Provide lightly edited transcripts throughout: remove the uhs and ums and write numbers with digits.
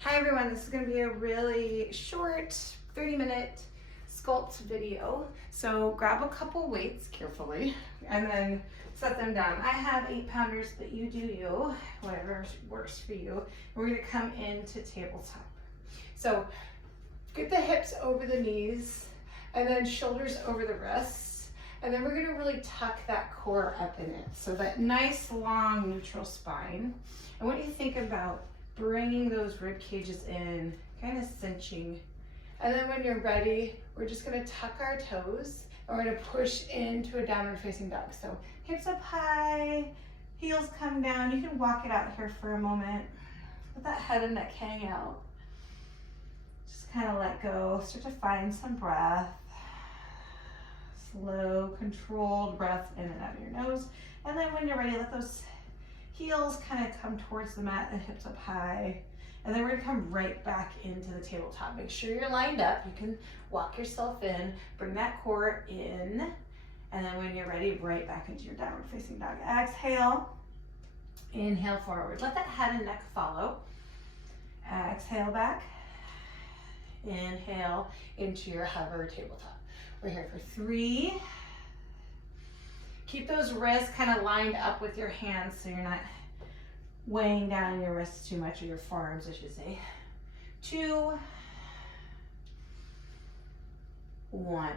Hi everyone, this is going to be a really short 30-minute sculpt video. So grab a couple weights carefully and then set them down. I have 8-pounders, but you do you, whatever works for you. And we're going to come into tabletop. So get the hips over the knees and then shoulders over the wrists. And then we're going to really tuck that core up in it. So that nice long neutral spine. I want you to think about bringing those rib cages in, kind of cinching. And then when you're ready, we're just gonna tuck our toes and we're gonna push into a downward facing dog. So hips up high, heels come down. You can walk it out here for a moment. Let that head and neck hang out. Just kind of let go, start to find some breath. Slow, controlled breath in and out of your nose. And then when you're ready, let those heels kind of come towards the mat and hips up high. And then we're gonna come right back into the tabletop. Make sure you're lined up. You can walk yourself in, bring that core in. And then when you're ready, right back into your downward facing dog. Exhale, inhale forward. Let that head and neck follow. Exhale back. Inhale into your hover tabletop. We're here for 3. Keep those wrists kind of lined up with your hands so you're not weighing down your wrists too much, or your forearms, I should say. 2, 1.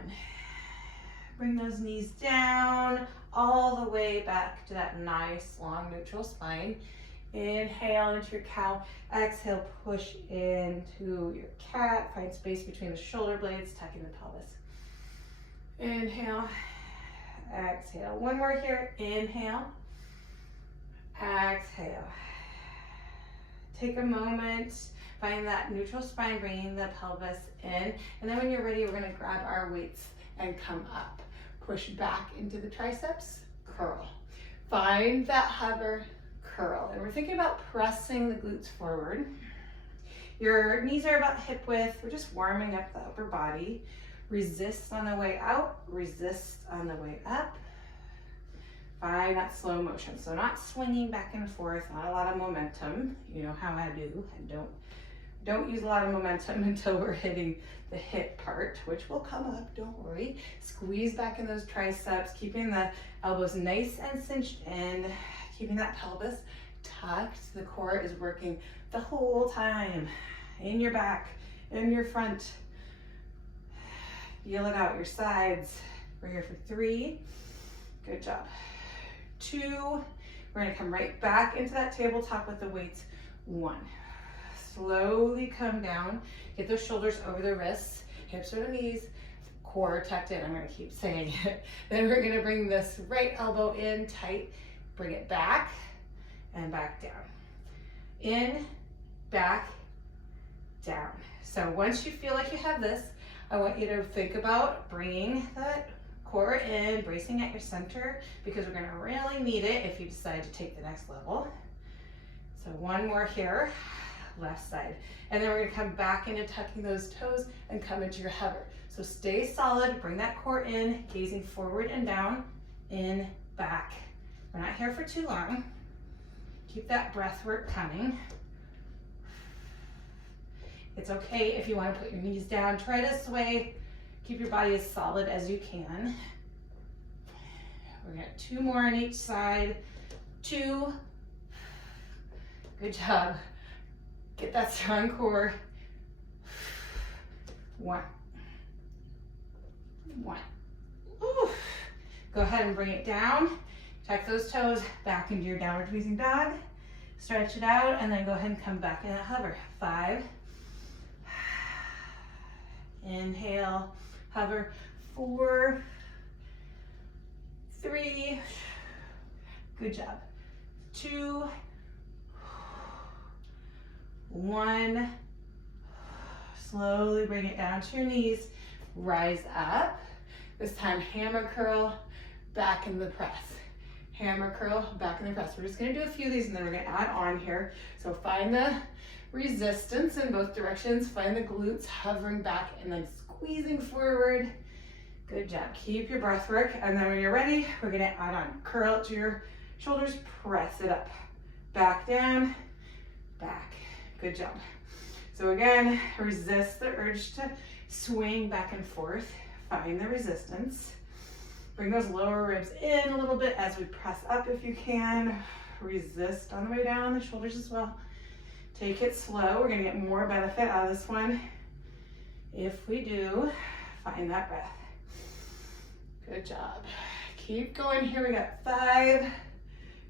Bring those knees down all the way back to that nice long neutral spine. Inhale into your cow. Exhale, push into your cat. Find space between the shoulder blades, tucking the pelvis. Inhale. Exhale. One more here. Inhale. Exhale. Take a moment. Find that neutral spine, bringing the pelvis in. And then when you're ready, we're going to grab our weights and come up. Push back into the triceps. Curl. Find that hover. Curl. And we're thinking about pressing the glutes forward. Your knees are about hip width. We're just warming up the upper body. Resist on the way out, resist on the way up. Find that slow motion. So not swinging back and forth, not a lot of momentum. You know how I do. And don't use a lot of momentum until we're hitting the hip part, which will come up, don't worry. Squeeze back in those triceps, keeping the elbows nice and cinched in, keeping that pelvis tucked. The core is working the whole time. In your back, in your front. Feel it out, your sides. We're here for 3. Good job. 2. We're gonna come right back into that tabletop with the weights. 1. Slowly come down. Get those shoulders over the wrists, hips over the knees, core tucked in. I'm gonna keep saying it. Then we're gonna bring this right elbow in tight. Bring it back and back down. In, back, down. So once you feel like you have this, I want you to think about bringing that core in, bracing at your center, because we're gonna really need it if you decide to take the next level. So one more here, left side. And then we're gonna come back into tucking those toes and come into your hover. So stay solid, bring that core in, gazing forward and down, in, back. We're not here for too long. Keep that breath work coming. It's okay if you want to put your knees down. Try to sway. Keep your body as solid as you can. We're going to 2 more on each side. 2. Good job. Get that strong core. 1. 1. Ooh. Go ahead and bring it down. Tuck those toes back into your downward facing dog. Stretch it out and then go ahead and come back in that hover. 5. Inhale, hover. 4, 3, good job. 2, 1. Slowly bring it down to your knees. Rise up. This time hammer curl, back in the press. Hammer curl, back in the press. We're just gonna do a few of these and then we're gonna add on here. So find the resistance in both directions. Find the glutes hovering back and then squeezing forward. Good job. Keep your breath work. And then when you're ready, we're going to add on. Curl it to your shoulders, press it up. Back down, back. Good job. So again, resist the urge to swing back and forth. Find the resistance. Bring those lower ribs in a little bit as we press up if you can. Resist on the way down on the shoulders as well. Take it slow. We're gonna get more benefit out of this one. If we do, find that breath. Good job. Keep going here. We got 5.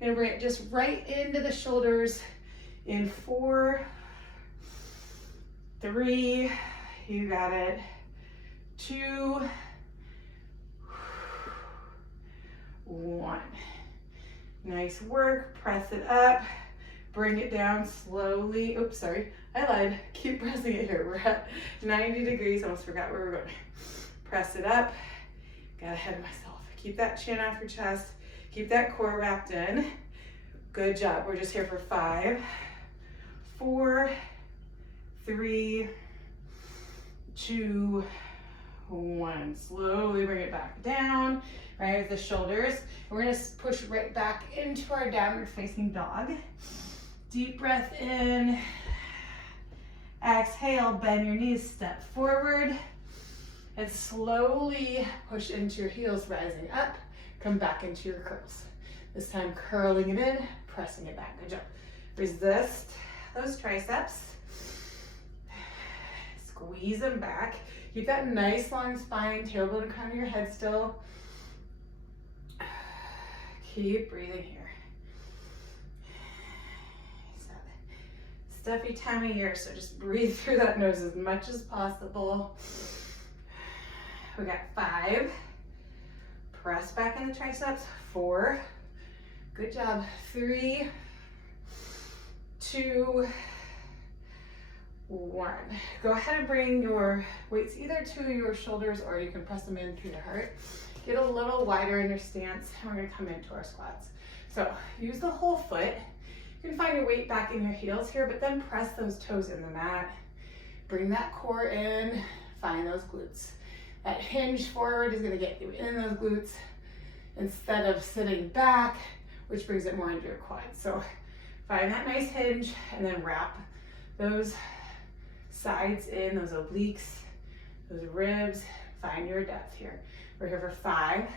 Gonna bring it just right into the shoulders in 4, 3, you got it, 2, 1. Nice work. Press it up. Bring it down slowly. Oops, sorry. I lied. Keep pressing it here. We're at 90 degrees. Almost forgot where we're going. Press it up. Got ahead of myself. Keep that chin off your chest. Keep that core wrapped in. Good job. We're just here for 5, 4, 3, 2, 1. Slowly bring it back down, right at the shoulders. We're gonna push right back into our downward facing dog. Deep breath in. Exhale, bend your knees, step forward. And slowly push into your heels, rising up. Come back into your curls. This time curling it in, pressing it back. Good job. Resist those triceps. Squeeze them back. Keep that nice long spine, tailbone and crown of your head still. Keep breathing here. Stuffy time of year, so just breathe through that nose as much as possible. We got 5. Press back in the triceps. 4. Good job. 3, 2, 1. Go ahead and bring your weights either to your shoulders or you can press them in to your heart. Get a little wider in your stance, and we're gonna come into our squats. So use the whole foot. You can find your weight back in your heels here, but then press those toes in the mat. Bring that core in, find those glutes. That hinge forward is gonna get you in those glutes instead of sitting back, which brings it more into your quads. So find that nice hinge and then wrap those sides in, those obliques, those ribs. Find your depth here. We're here for 5,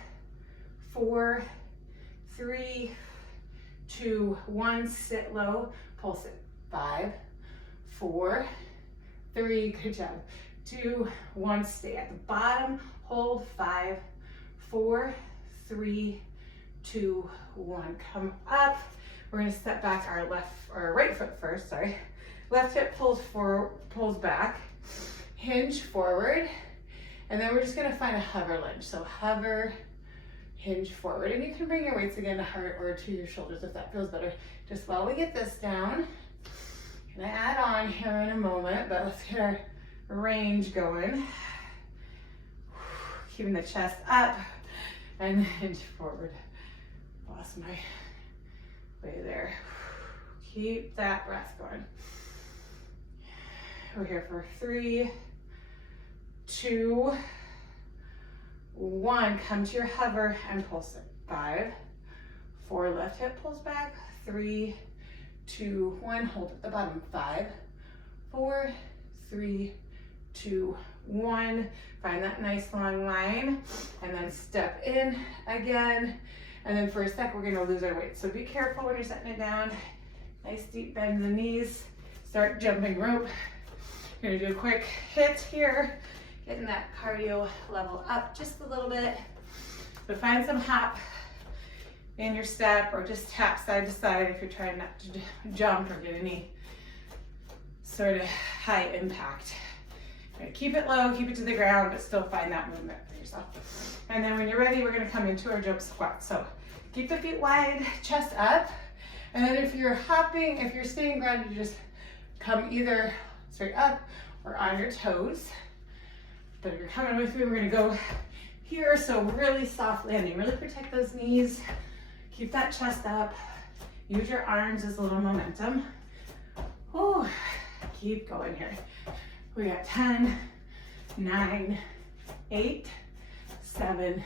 4, 3, 2, 1. Sit low, pulse it. 5, 4, 3, good job. 2, 1, stay at the bottom, hold. 5, 4, 3, 2, 1. Come up. We're gonna step back our right foot first, sorry. Left hip pulls forward, pulls back, hinge forward, and then we're just gonna find a hover lunge. So hover, hinge forward, and you can bring your weights again to heart or to your shoulders if that feels better. Just while we get this down, gonna add on here in a moment, but let's get our range going. Keeping the chest up and hinge forward. Lost my way there. Keep that breath going. We're here for 3, 2, 1. Come to your hover and pulse it. 5, 4, left hip pulls back. 3, 2, 1. Hold at the bottom. 5, 4, 3, 2, 1. Find that nice long line and then step in again. And then for a sec, we're gonna lose our weight. So be careful when you're setting it down. Nice deep bend in the knees. Start jumping rope. You're gonna do a quick hit here, getting that cardio level up just a little bit. So find some hop in your step or just tap side to side if you're trying not to jump or get any sort of high impact. Right, keep it low, keep it to the ground, but still find that movement for yourself. And then when you're ready, we're gonna come into our jump squat. So keep the feet wide, chest up. And then if you're hopping, if you're staying grounded, you just come either straight up or on your toes. But if you're coming with me, we're gonna go here. So really soft landing, really protect those knees. Keep that chest up. Use your arms as a little momentum. Ooh, keep going here. We got 10, 9, 8, 7,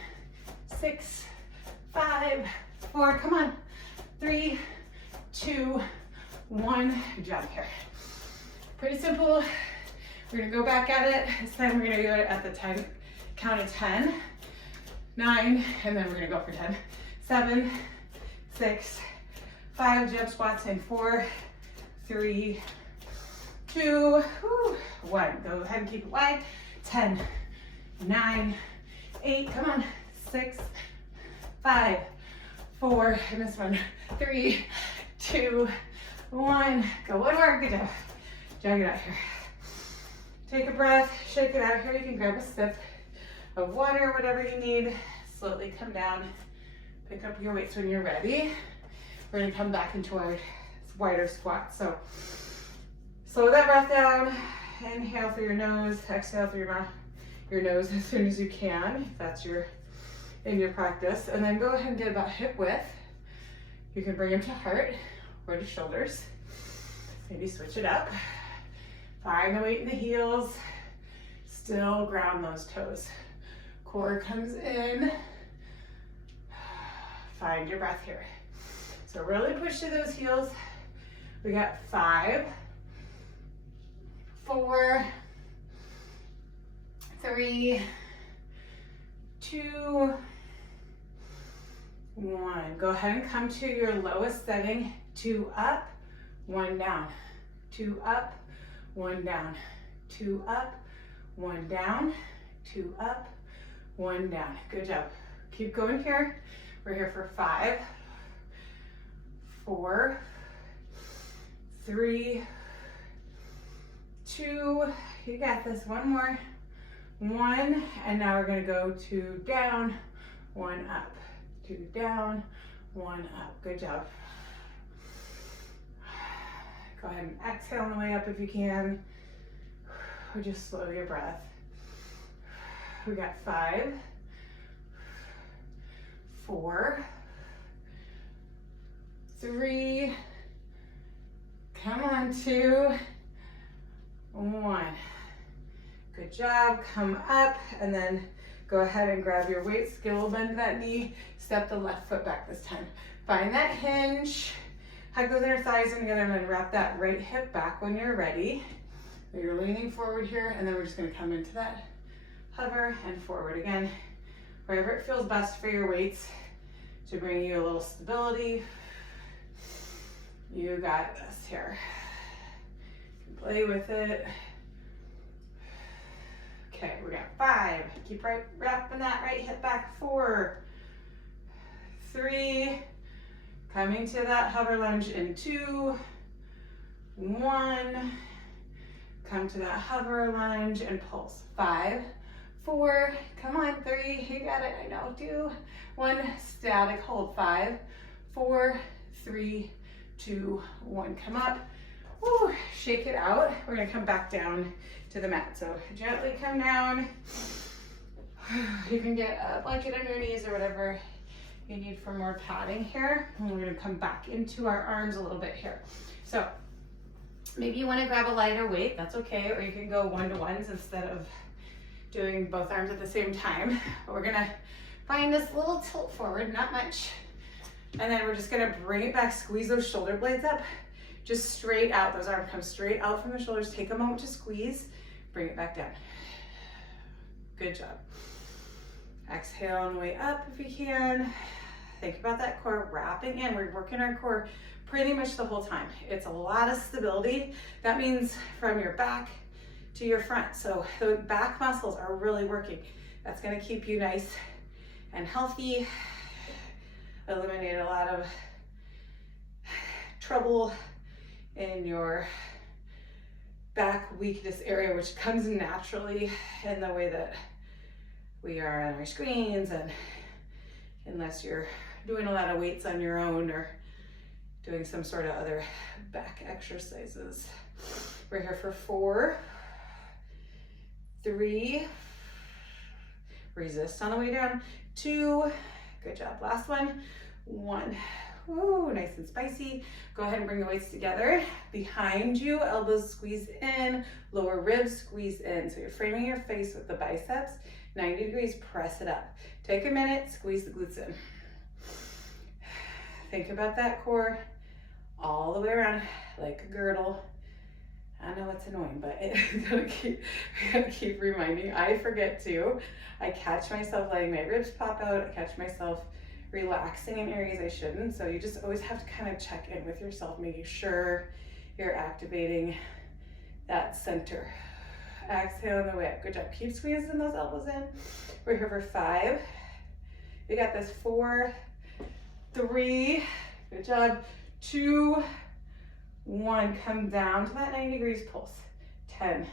6, 5, 4, come on. 3, 2, 1, good job here. Pretty simple. We're gonna go back at it. This time we're gonna do it at the count of 10, 9, and then we're gonna go for 10. 7, 6, 5, jump squats in 4, 3, 2, 1. Go ahead and keep it wide. 10, 9, 8, come on. 6, 5, 4, I missed one. 3, 2, 1. Go one more, good job. Jog it out here. Take a breath, shake it out here. You can grab a sip of water, whatever you need. Slowly come down, pick up your weights when you're ready. We're gonna come back into our wider squat. So slow that breath down. Inhale through your nose, exhale through your nose as soon as you can, if that's in your practice. And then go ahead and get about hip width. You can bring them to heart or to shoulders. Maybe switch it up. Find the weight in the heels. Still ground those toes. Core comes in. Find your breath here. So really push to those heels. We got 5, 4, 3, 2, 1. Go ahead and come to your lowest setting. 2 up, 1 down. 2 up, 1 down. 2 up, 1 down. 2 up, 1 down. Good job. Keep going here. We're here for 5, 4, 3, 2. You got this. One more. 1. And now we're going to go 2 down, 1 up. 2 down, 1 up. Good job. Go ahead and exhale on the way up if you can. Or just slow your breath. We got 5, 4, 3, come on, 2, 1. Good job. Come up and then go ahead and grab your weight. Skill bend that knee. Step the left foot back this time. Find that hinge. Hug those inner thighs in together and then wrap that right hip back when you're ready. So you're leaning forward here and then we're just going to come into that hover and forward again. Wherever it feels best for your weights to bring you a little stability. You got this here. Play with it. Okay, we got 5. Keep wrapping that right hip back. 4, 3, coming to that hover lunge in 2, 1, come to that hover lunge and pulse. 5, 4, come on, 3, you got it, I know, 2, 1, static hold. 5, 4, 3, 2, 1, come up. Woo, shake it out. We're gonna come back down to the mat. So gently come down. You can get a blanket under your knees or whatever you need for more padding here. And we're gonna come back into our arms a little bit here. So maybe you wanna grab a lighter weight, that's okay, or you can go 1-to-1s instead of doing both arms at the same time. But we're gonna find this little tilt forward, not much. And then we're just gonna bring it back, squeeze those shoulder blades up. Just straight out, those arms come straight out from the shoulders. Take a moment to squeeze, bring it back down. Good job. Exhale on the way up if you can. Think about that core wrapping in. We're working our core pretty much the whole time. It's a lot of stability. That means from your back to your front. So the back muscles are really working. That's gonna keep you nice and healthy. Eliminate a lot of trouble in your back weakness area, which comes naturally in the way that we are on our screens, and unless you're doing a lot of weights on your own or doing some sort of other back exercises. We're here for 4, 3, resist on the way down, 2, good job, last one, 1. Ooh, nice and spicy. Go ahead and bring the weights together. Behind you, elbows squeeze in, lower ribs squeeze in. So you're framing your face with the biceps, 90 degrees, press it up. Take a minute, squeeze the glutes in. Think about that core all the way around like a girdle. I know it's annoying, but we gotta keep reminding. I forget too. I catch myself letting my ribs pop out. I catch myself relaxing in areas I shouldn't. So you just always have to kind of check in with yourself, making sure you're activating that center. Exhale on the way up. Good job. Keep squeezing those elbows in. We're here for 5. We got this. 4, 3. Good job. 2, 1. Come down to that 90 degrees pulse. 10,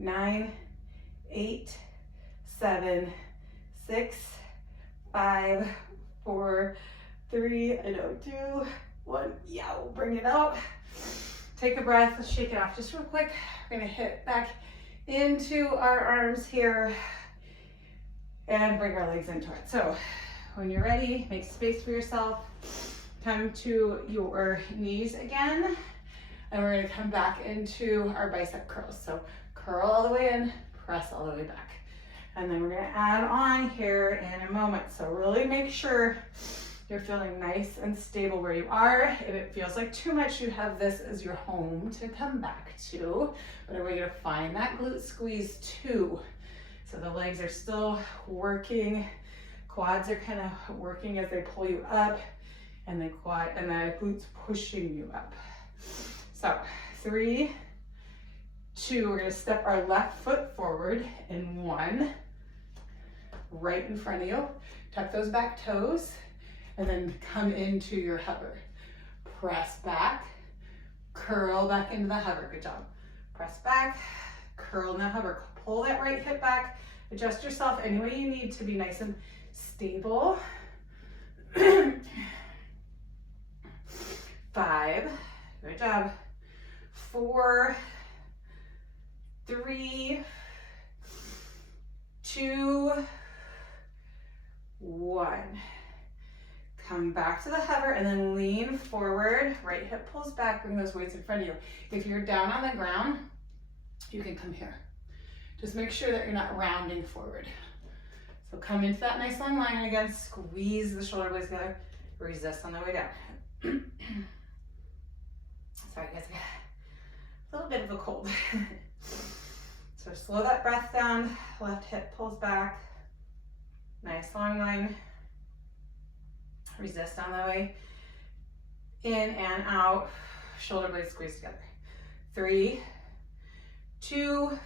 9, 8, 7, 6, 5, 4, 3, 2, 1. Yeah, we'll bring it out. Take a breath. Let's shake it off just real quick. We're gonna hit back into our arms here and bring our legs into it. So when you're ready, make space for yourself. Come to your knees again, and we're gonna come back into our bicep curls. So curl all the way in, press all the way back. And then we're gonna add on here in a moment. So really make sure you're feeling nice and stable where you are. If it feels like too much, you have this as your home to come back to. But we're gonna find that glute squeeze too. So the legs are still working. Quads are kind of working as they pull you up, and the glutes pushing you up. So 3, 2, we're gonna step our left foot forward in 1, right in front of you. Tuck those back toes, and then come into your hover. Press back, curl back into the hover. Good job. Press back, curl in the hover. Pull that right hip back. Adjust yourself any way you need to be nice and stable. 5, good job. 4, 3, 2, 1. Come back to the hover and then lean forward. Right hip pulls back, bring those weights in front of you. If you're down on the ground, you can come here. Just make sure that you're not rounding forward. So come into that nice long line, and again, squeeze the shoulder blades together. Resist on the way down. Sorry guys, a little bit of a cold. So slow that breath down. Left hip pulls back. Nice long line. Resist on the way in and out. Shoulder blades squeeze together. 3, 2,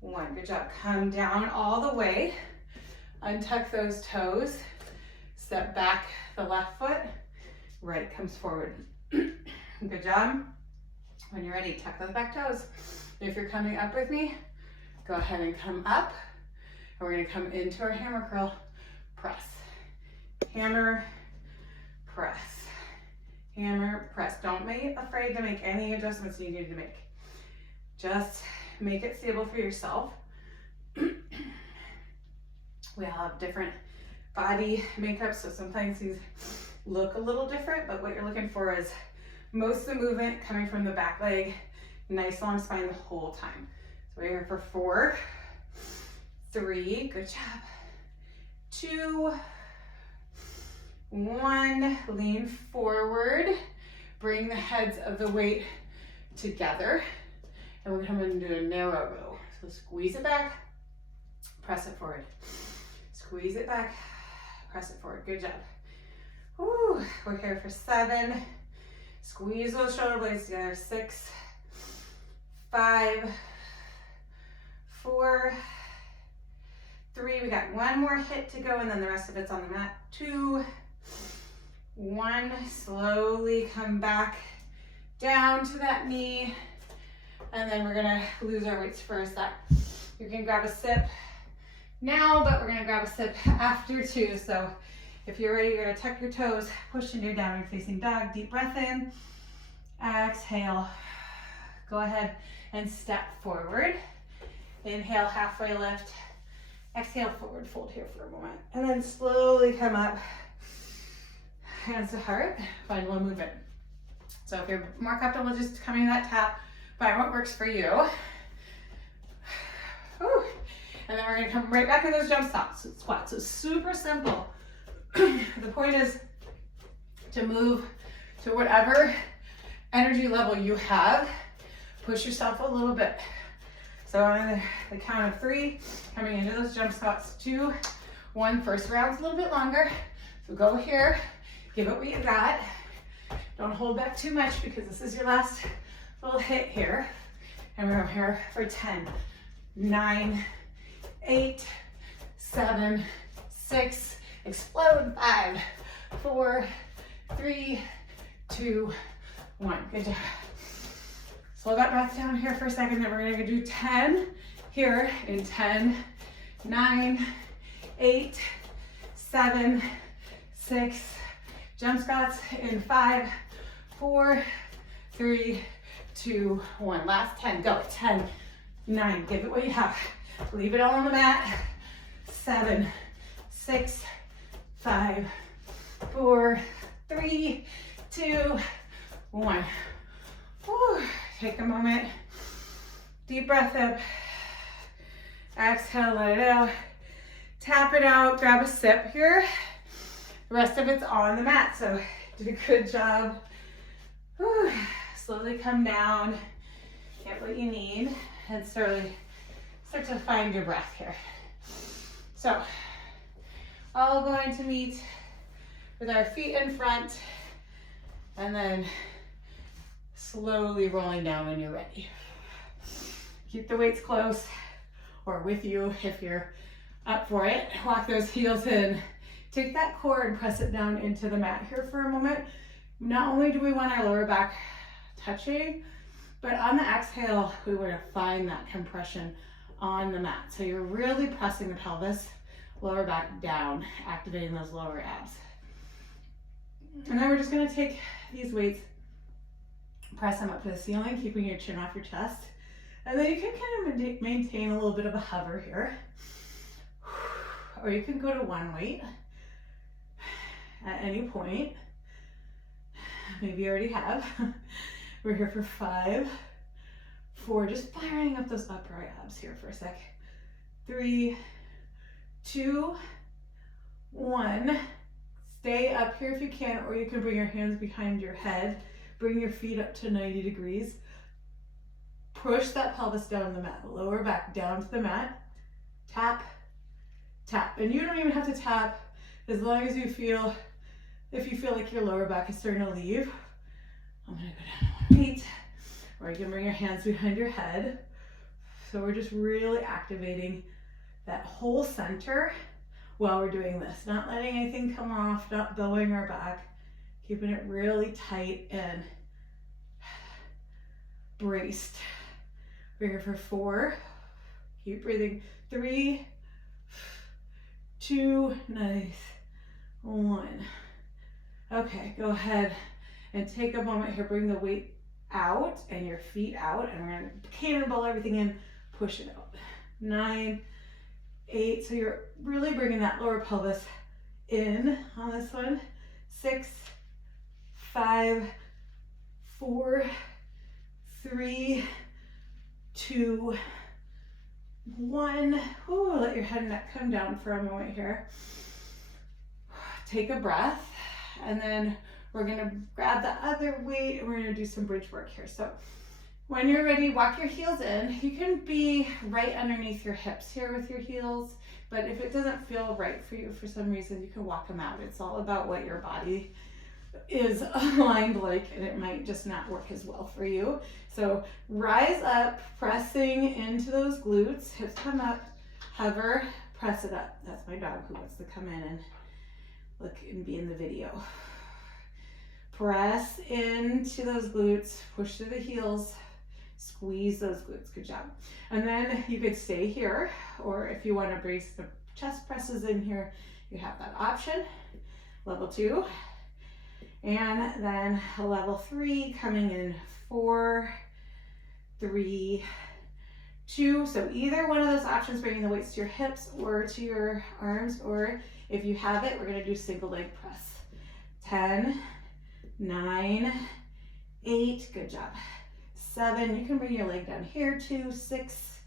1. Good job. Come down all the way. Untuck those toes. Step back the left foot. Right comes forward. Good job. When you're ready, tuck those back toes. If you're coming up with me, go ahead and come up. And we're going to come into our hammer curl. Press. Hammer, press. Hammer, press. Don't be afraid to make any adjustments you need to make. Just make it stable for yourself. We all have different body makeup, so sometimes these look a little different, but what you're looking for is most of the movement coming from the back leg, nice long spine the whole time. So we're here for 4, 3, good job. 2, 1, lean forward, bring the heads of the weight together, and we're coming into a narrow row. So squeeze it back, press it forward. Squeeze it back, press it forward. Good job. Woo. We're here for 7. Squeeze those shoulder blades together. 6, 5, 4, 3. We got one more hit to go, and then the rest of it's on the mat. 2, 1. Slowly come back down to that knee, and then we're gonna lose our weights for a sec. You can grab a sip now, but we're gonna grab a sip after too. So if you're ready, you're gonna tuck your toes, push into your downward facing dog. Deep breath in, exhale. Go ahead and step forward. Inhale, halfway lift. Exhale, forward fold here for a moment. And then slowly come up. Hands to heart, find one movement. So if you're more comfortable just coming to that tap, find what works for you. Whew. And then we're gonna come right back in those jump squats. So super simple. The point is to move to whatever energy level you have, push yourself a little bit. So on the count of 3, coming into those jump squats, 2, 1. First round's a little bit longer. So go here, give it what you got. Don't hold back too much because this is your last little hit here. And we're here for 10, 9, 8, 7, 6, explode, 5, 4, 3, 2, 1. Good job. Slow that breath down here for a second. Then we're gonna do 10 here in 10, 9, 8, 7, 6, jump squats in 5, 4, 3, 2, 1. Last 10, go. 10, 9, give it what you have. Leave it all on the mat. 7, 6, 5, 4, 3, 2, 1. Whew. Take a moment. Deep breath up. Exhale, let it out. Tap it out, grab a sip here. The rest of it's on the mat, so do a good job. Whew. Slowly come down, get what you need, and slowly start to find your breath here. So, all going to meet with our feet in front, and then slowly rolling down when you're ready. Keep the weights close or with you if you're up for it. Walk those heels in. Take that core and press it down into the mat here for a moment. Not only do we want our lower back touching, but on the exhale, we want to find that compression on the mat. So you're really pressing the pelvis, lower back down, activating those lower abs. And then we're just going to take these weights, press them up to the ceiling, keeping your chin off your chest. And then you can kind of maintain a little bit of a hover here. Or you can go to one weight at any point. Maybe you already have. We're here for 5, 4, just firing up those upper abs here for a sec. 3, 2, 1. Stay up here if you can, or you can bring your hands behind your head. Bring your feet up to 90 degrees. Push that pelvis down the mat, lower back down to the mat. Tap, tap. And you don't even have to tap as long as you feel, if you feel like your lower back is starting to leave. I'm gonna go down to 1 feet, or you can bring your hands behind your head. So we're just really activating that whole center while we're doing this. Not letting anything come off, not bowing our back, keeping it really tight and braced. We're here for 4. Keep breathing. 3, 2, nice. 1. Okay, go ahead and take a moment here. Bring the weight out and your feet out, and we're gonna cannonball everything in, push it out. 9, 8, so you're really bringing that lower pelvis in on this one. 6, 5, 4, 3, 2, 1. Ooh, let your head and neck come down for a moment here. Take a breath, and then we're gonna grab the other weight and we're gonna do some bridge work here. So when you're ready, walk your heels in. You can be right underneath your hips here with your heels, but if it doesn't feel right for you for some reason, you can walk them out. It's all about what your body is aligned like, and it might just not work as well for you. So rise up, pressing into those glutes, hips come up, hover, press it up. That's my dog who wants to come in and look and be in the video. Press into those glutes, push through the heels, squeeze those glutes. Good job. And then you could stay here, or if you want to brace the chest presses in here, you have that option. Level 2. And then level 3 coming in 4, 3, 2. So either one of those options, bringing the weights to your hips or to your arms, or if you have it, we're going to do single leg press. 10, 9, 8, good job. 7, you can bring your leg down here too. 6,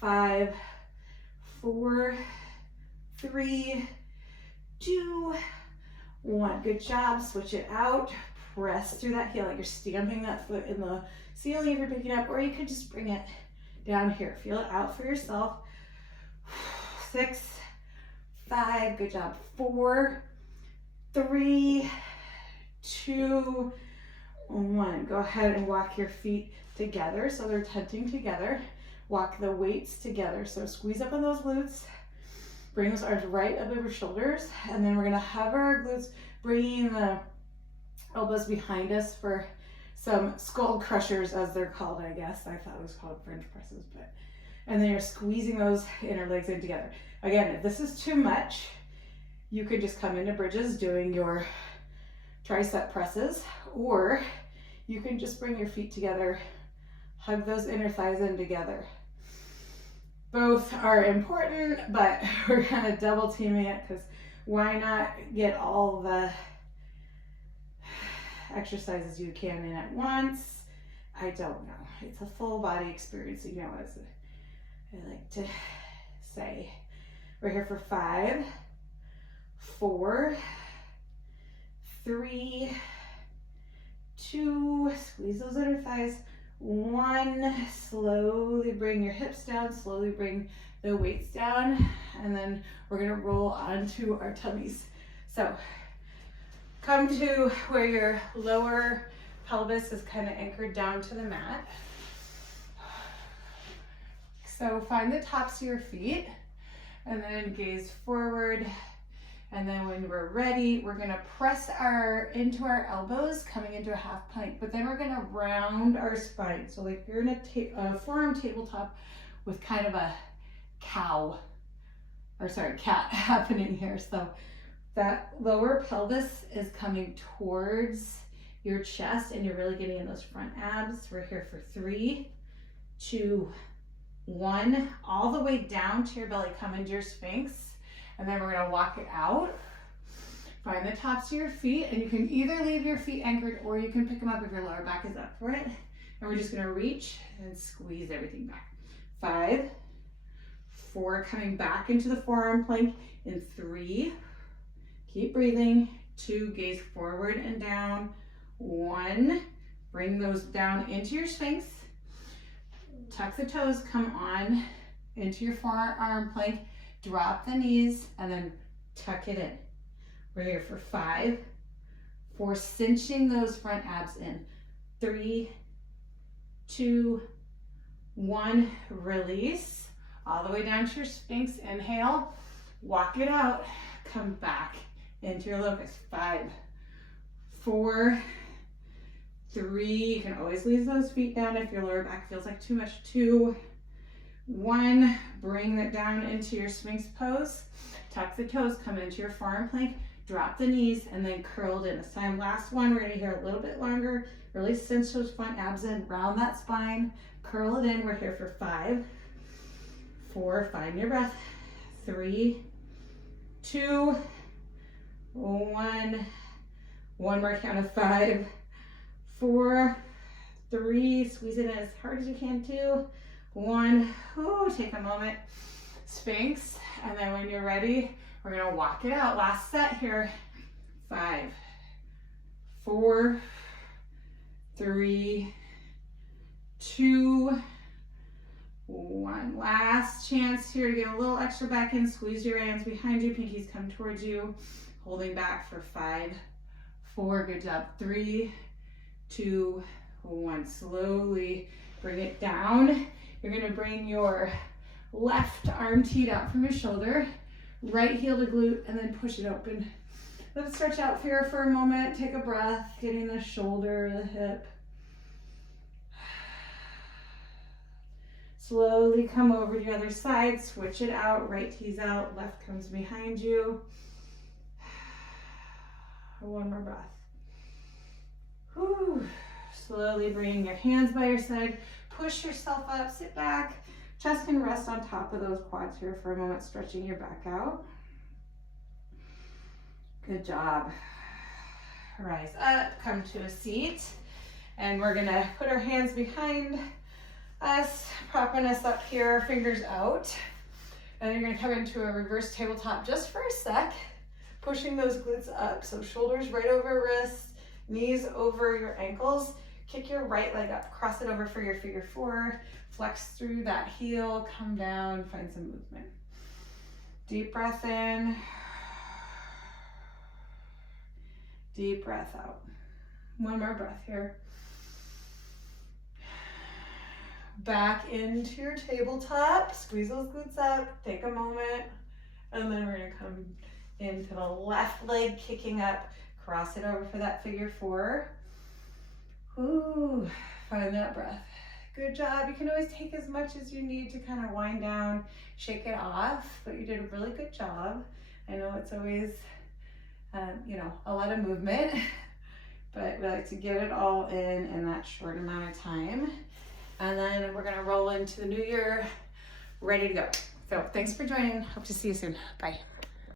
5, 4, 3, 2, 1. Good job. Switch it out. press through that heel like you're stamping that foot in the ceiling if you're picking up, or you could just bring it down here. Feel it out for yourself. 6, 5, good job. 4, 3, 2, 1. Go ahead and walk your feet together so they're touching together. Walk the weights together. So squeeze up on those glutes. Bring those arms right above your shoulders. And then we're going to hover our glutes, bringing the elbows behind us for some skull crushers, as they're called, I guess. I thought it was called French presses, but. And then you're squeezing those inner legs in together. Again, if this is too much, you could just come into bridges doing your tricep presses, or you can just bring your feet together, hug those inner thighs in together. Both are important, but we're kind of double teaming it because why not get all the exercises you can in at once? I don't know. It's a full body experience, you know, as I like to say. We're here for 5, 4, 3, 2, squeeze those inner thighs, 1, slowly bring your hips down, slowly bring the weights down, and then we're gonna roll onto our tummies. So come to where your lower pelvis is kind of anchored down to the mat. So find the tops of your feet and then gaze forward. And then when we're ready, we're gonna press into our elbows, coming into a half plank, but then we're gonna round our spine. So like you're in a forearm tabletop with kind of a cat happening here. So that lower pelvis is coming towards your chest and you're really getting in those front abs. We're here for 3, 2, 1, all the way down to your belly, come into your Sphinx. And then we're gonna walk it out. Find the tops of your feet, and you can either leave your feet anchored or you can pick them up if your lower back is up for it. And we're just gonna reach and squeeze everything back. 5, 4, coming back into the forearm plank in 3. Keep breathing. 2, gaze forward and down. 1, bring those down into your Sphinx. Tuck the toes, come on into your forearm plank. Drop the knees and then tuck it in. We're here for 5, 4, cinching those front abs in. 3, 2, 1, release. All the way down to your Sphinx. Inhale, walk it out. Come back into your locust. 5, 4, 3. You can always leave those feet down if your lower back feels like too much. 2, 1, bring that down into your Sphinx pose. Tuck the toes, come into your forearm plank, drop the knees, and then curled in. This time, last one, we're gonna here a little bit longer. Really cinch those front abs in, round that spine, curl it in. We're here for 5, 4, find your breath. 3, 2, 1. One more count of 5, 4, 3, squeeze it in as hard as you can. 2, 1, take a moment, Sphinx, and then when you're ready, we're gonna walk it out. Last set here. 5, 4, 3, 2, 1. Last chance here to get a little extra back in. Squeeze your hands behind you, pinkies come towards you, holding back for 5, 4, good job. 3, 2, 1. Slowly bring it down. You're gonna bring your left arm teed out from your shoulder, right heel to glute, and then push it open. Let it stretch out here for a moment. Take a breath, getting the shoulder, the hip. Slowly come over to the other side, switch it out, right tees out, left comes behind you. One more breath. Whew. Slowly bring your hands by your side. Push yourself up, sit back. Chest can rest on top of those quads here for a moment, stretching your back out. Good job. Rise up, come to a seat. And we're gonna put our hands behind us, propping us up here, fingers out. And you're gonna come into a reverse tabletop just for a sec, pushing those glutes up. So shoulders right over wrists, Knees over your ankles. Kick your right leg up, cross it over for your figure four. Flex through that heel, come down, find some movement. Deep breath in. Deep breath out. One more breath here. Back into your tabletop. Squeeze those glutes up. Take a moment. And then we're gonna come into the left leg, kicking up. Cross it over for that figure four. Ooh, find that breath. Good job. You can always take as much as you need to kind of wind down, shake it off, but you did a really good job. I know it's always, you know, a lot of movement, but we like to get it all in that short amount of time. And then we're gonna roll into the new year, ready to go. So thanks for joining. Hope to see you soon. Bye.